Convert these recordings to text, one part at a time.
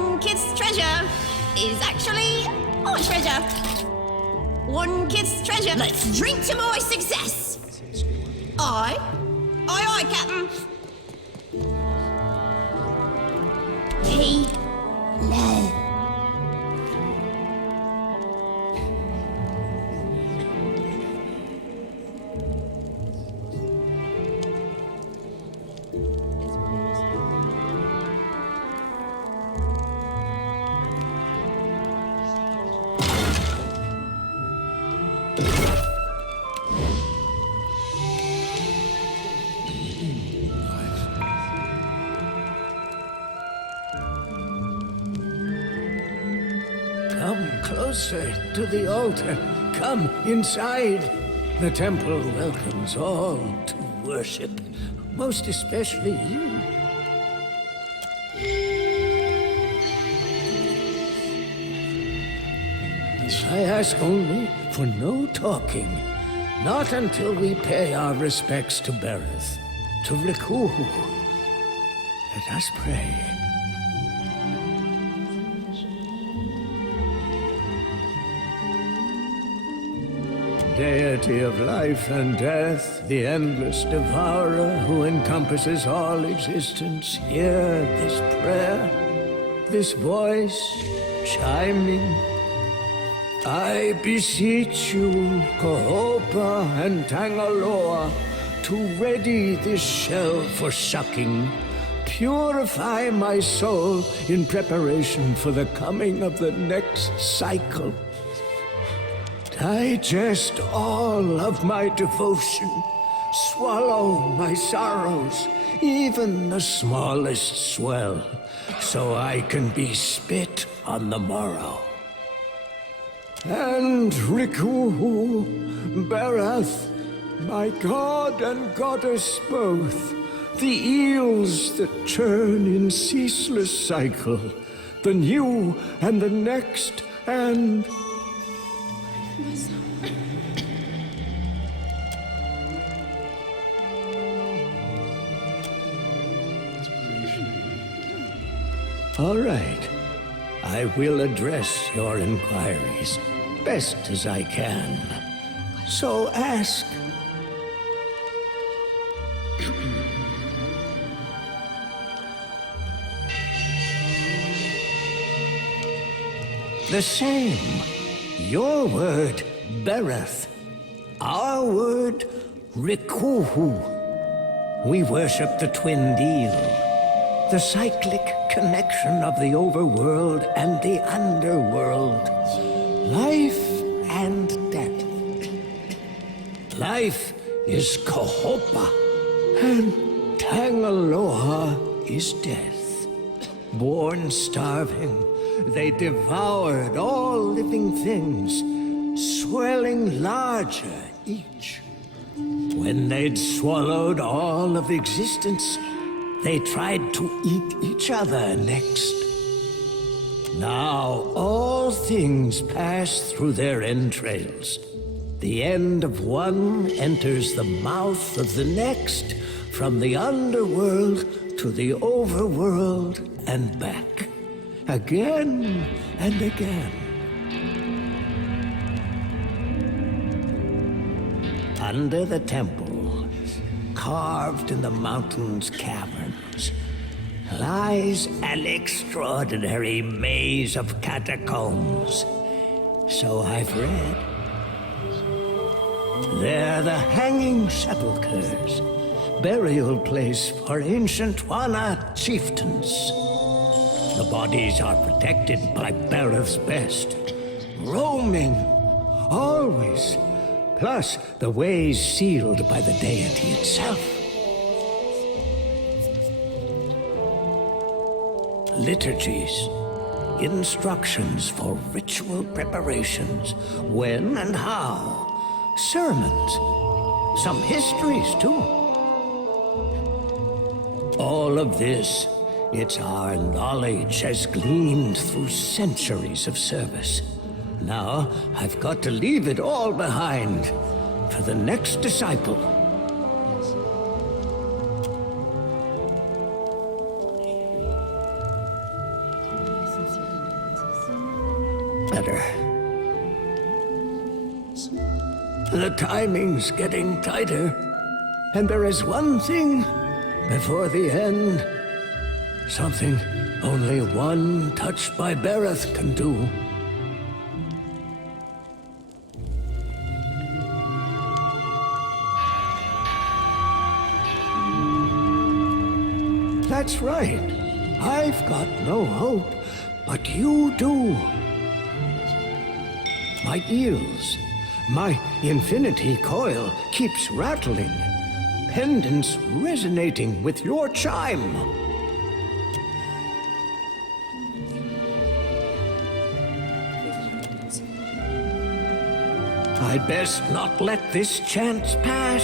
One kid's treasure is actually our treasure. One kid's treasure. Let's drink to my success. Aye, Captain. Hey, no. Come closer to the altar. Come inside. The temple welcomes all to worship, most especially you. I ask only for no talking. Not until we pay our respects to Berath, to Riku. Let us pray. Deity of life and death, the endless devourer who encompasses all existence, hear this prayer, this voice chiming. I beseech you, Kohopa and Tangaloa, to ready this shell for sucking. Purify my soul in preparation for the coming of the next cycle. Digest all of my devotion. Swallow my sorrows, even the smallest swell, so I can be spit on the morrow. And Riku, Berath, my god and goddess both, the eels that churn in ceaseless cycle, the new and the next, and... All right. I will address your inquiries best as I can. So ask. The same. Your word, Berath. Our word, Rikuhu. We worship the twin deal. The cyclic connection of the overworld and the underworld. Life and death. Life is Kohopa, and Tangaloa is death. Born starving, they devoured all living things, swelling larger each. When they'd swallowed all of existence, they tried to eat each other next. Now all things pass through their entrails. The end of one enters the mouth of the next, from the underworld to the overworld and back. Again and again. Under the temple, carved in the mountain's caverns, lies an extraordinary maze of catacombs. So I've read. They're the Hanging Sepulchers, burial place for ancient Wana chieftains. The bodies are protected by Berath's best, roaming, always, plus the ways sealed by the deity itself. Liturgies, instructions for ritual preparations, when and how, sermons, some histories too. All of this, it's our knowledge as gleaned through centuries of service. Now, I've got to leave it all behind for the next disciple. The timing's getting tighter. And there is one thing before the end. Something only one touched by Berath can do. That's right. I've got no hope, but you do. My eels, my infinity coil keeps rattling. Pendants resonating with your chime. I'd best not let this chance pass.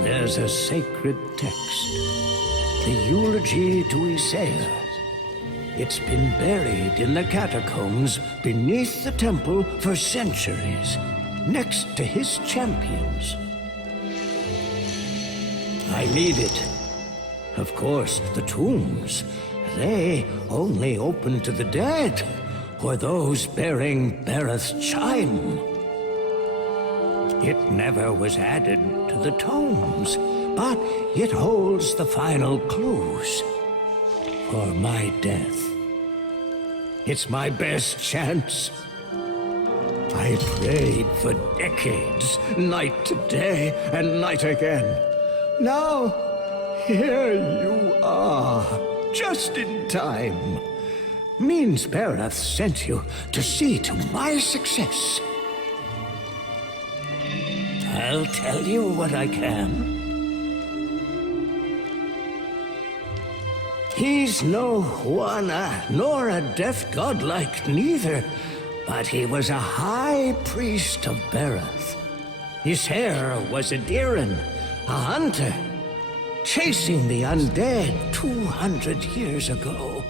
There's a sacred text. The eulogy to Isaiah. It's been buried in the catacombs beneath the temple for centuries, next to his champions. I need it. Of course, the tombs, they only open to the dead, or those bearing Berath's chime. It never was added to the tomes, but it holds the final clues for my death. It's my best chance. I prayed for decades, night to day and night again. Now, here you are, just in time. Means Berath sent you to see to my success. I'll tell you what I can. He's no Juana, nor a death godlike neither, but he was a high priest of Berath. His hair was a Diran, a hunter, chasing the undead 200 years ago.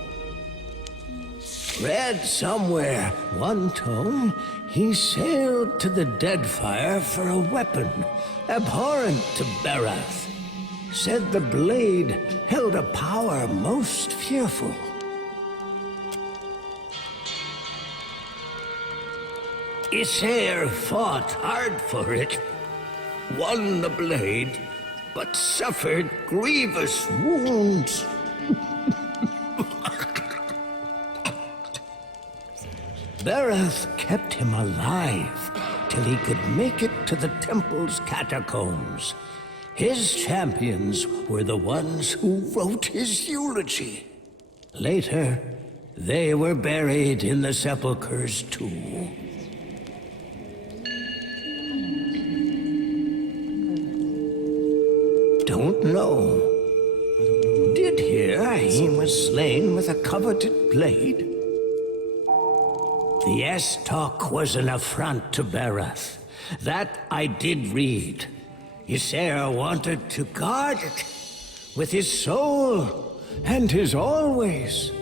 Read somewhere, one tome, he sailed to the Deadfire for a weapon, abhorrent to Berath. Said the blade held a power most fearful. Isaiah fought hard for it, won the blade, but suffered grievous wounds. Berath kept him alive till he could make it to the temple's catacombs. His champions were the ones who wrote his eulogy. Later, they were buried in the sepulchers too. Don't know. Did hear he was slain with a coveted blade. The S-talk was an affront to Berath. That I did read. Isaiah wanted to guard it with his soul and his always.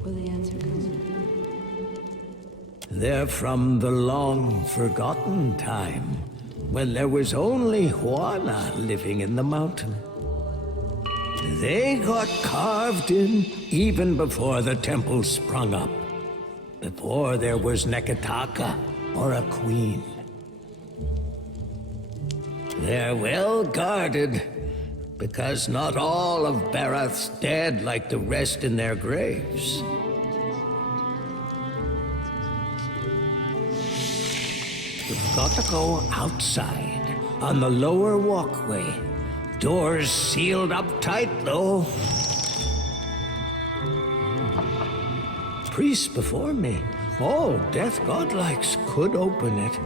Will the answer come? They're from the long-forgotten time, when there was only Juana living in the mountain. They got carved in even before the temple sprung up, before there was Nekataka or a queen. They're well guarded, because not all of Berath's dead like the rest in their graves. You've got to go outside, on the lower walkway. Doors sealed up tight, though. Priests before me, all death godlikes could open it.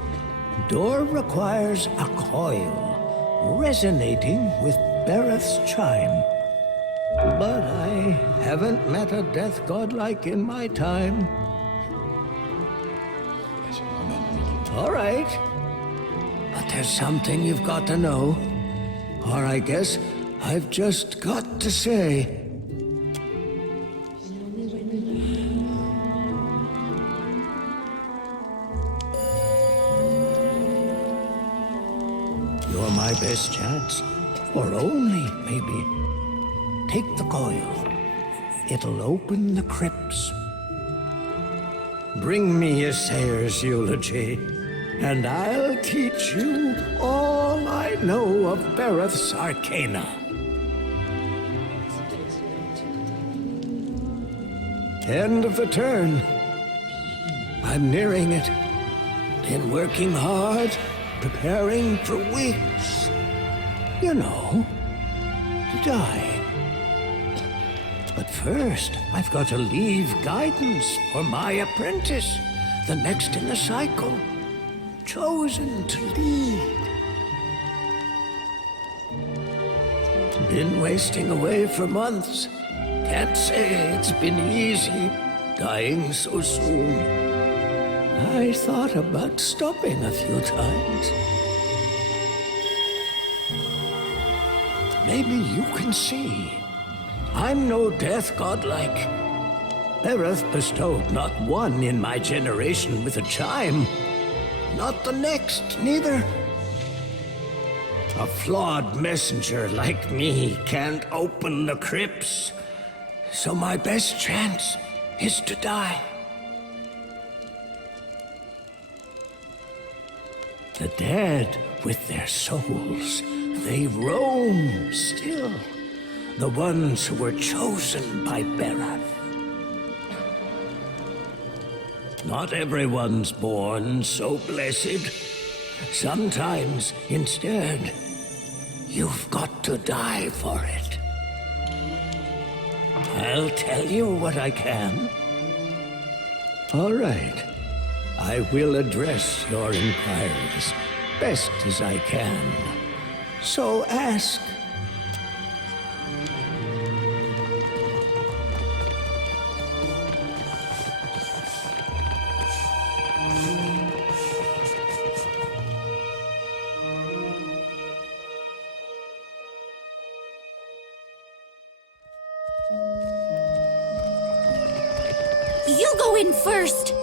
Door requires a coil, resonating with Berath's chime. But I haven't met a death godlike in my time. All right. But there's something you've got to know. Or I guess I've just got to say. You're my best chance. Or only, maybe. Take the coil. It'll open the crypts. Bring me Isaiah's eulogy. and I'll teach you all I know of Berath's arcana. End of the turn. I'm nearing it. Been working hard, preparing for weeks. You know, to die. But first, I've got to leave guidance for my apprentice, the next in the cycle, chosen to lead. Been wasting away for months. Can't say it's been easy, dying so soon. I thought about stopping a few times. Maybe you can see. I'm no death godlike. Berath bestowed not one in my generation with a chime. Not the next, neither. A flawed messenger like me can't open the crypts. So my best chance is to die. The dead, with their souls, they roam still. The ones who were chosen by Berath. Not everyone's born so blessed. Sometimes, instead, you've got to die for it. I'll tell you what I can. All right. I will address your inquiries best as I can. So ask. You go in first.